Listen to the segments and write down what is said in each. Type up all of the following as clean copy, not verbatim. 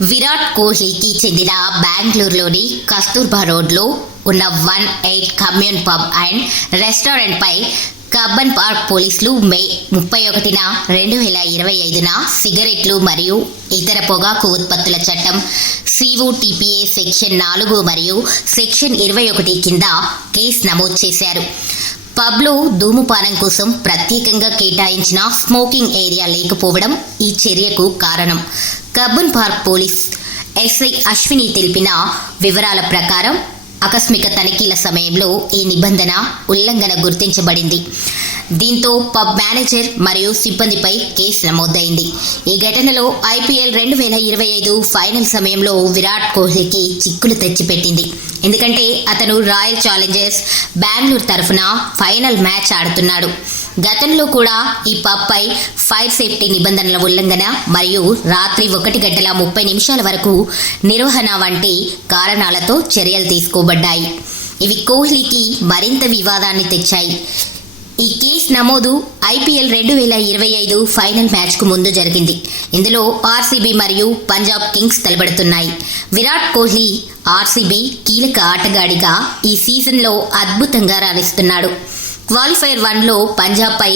విరాట్ కోహ్లీకి చెందిన బెంగళూరులోని కస్తూర్బా రోడ్లో ఉన్న 1-8 కమ్యూన్ పబ్ అండ్ రెస్టారెంట్పై కబ్బన్ పార్క్ పోలీసులు మే 31న 2025న సిగరెట్లు మరియు ఇతర పొగాకు ఉత్పత్తుల చట్టం సిఓటిపిఏ సెక్షన్ 4 మరియు సెక్షన్ 21 కింద కేసు నమోదు చేశారు. పబ్లో ధూమపానం కోసం ప్రత్యేకంగా కేటాయించిన స్మోకింగ్ ఏరియా లేకపోవడం ఈ చర్యకు కారణం. Cubbon park police SI Ashwini తెలిపిన వివరాల ప్రకారం ఆకస్మిక తనిఖీల సమయంలో ఈ నిబంధన ఉల్లంఘన గుర్తించబడింది. దీంతో పబ్ మేనేజర్ మరియు సిబ్బందిపై కేసు నమోదైంది. ఈ ఘటనలో ఐపీఎల్ 2025 ఫైనల్ సమయంలో విరాట్ కోహ్లీకి చిక్కులు తెచ్చిపెట్టింది. ఎందుకంటే అతను రాయల్ ఛాలెంజర్స్ బెంగళూరు తరఫున ఫైనల్ మ్యాచ్ ఆడుతున్నాడు. గతంలో కూడా ఈ పబ్పై ఫైర్ సేఫ్టీ నిబంధనల ఉల్లంఘన మరియు రాత్రి 1:30 వరకు నిర్వహణ వంటి కారణాలతో చర్యలు తీసుకోబడ్డాయి. ఇవి కోహ్లీకి మరింత వివాదాన్ని తెచ్చాయి. ఈ కేసు నమోదు ఐపీఎల్ 2025 ఫైనల్ మ్యాచ్కు ముందు జరిగింది. ఇందులో ఆర్సీబీ మరియు పంజాబ్ కింగ్స్ తలబడుతున్నాయి. విరాట్ కోహ్లీ ఆర్సీబీ కీలక ఆటగాడిగా ఈ సీజన్లో అద్భుతంగా రాణిస్తున్నాడు. క్వాలిఫైర్ 1లో పంజాబ్పై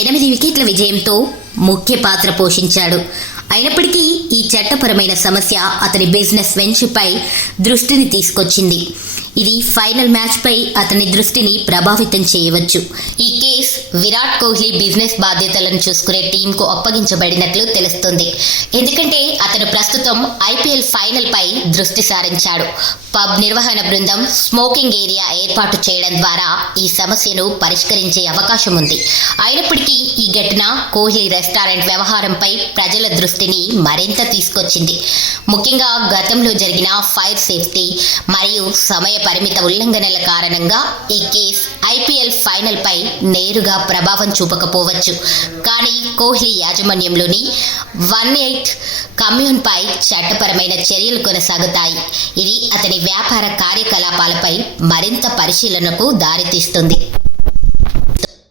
8 వికెట్ల విజయంతో ముఖ్య పాత్ర పోషించాడు. అయినప్పటికీ ఈ చట్టపరమైన సమస్య అతని బిజినెస్ వెంచర్పై దృష్టిని తీసుకొచ్చింది. ఇది ఫైనల్ మ్యాచ్పై అతని దృష్టిని ప్రభావితం చేయవచ్చు. ఈ కేసు విరాట్ కోహ్లీ బిజినెస్ బాధ్యతలను చూసుకునే టీంకు అప్పగించబడినట్లు తెలుస్తుంది. ఎందుకంటే అతను ప్రస్తుతం ఐపీఎల్ ఫైనల్పై దృష్టి సారించాడు. పబ్ నిర్వహణ బృందం స్మోకింగ్ ఏరియా ఏర్పాటు చేయడం ద్వారా ఈ సమస్యను పరిష్కరించే అవకాశం ఉంది. అయినప్పటికీ ఈ ఘటన కోహ్లీ రెస్టారెంట్ వ్యవహారంపై ప్రజల దృష్టిని మరింత తీసుకొచ్చింది. ముఖ్యంగా గతంలో జరిగిన ఫైర్ సేఫ్టీ మరియు సమయ పరిమిత ఉల్లంఘనల కారణంగా ఈ కేసు ఐపీఎల్ ఫైనల్పై నేరుగా ప్రభావం చూపకపోవచ్చు. కానీ కోహ్లీ యాజమాన్యంలోని 1-8 కమ్యూన్పై చట్టపరమైన చర్యలు కొనసాగుతాయి. ఇది అతని వ్యాపార కార్యకలాపాలపై మరింత పరిశీలనకు దారితీస్తుంది.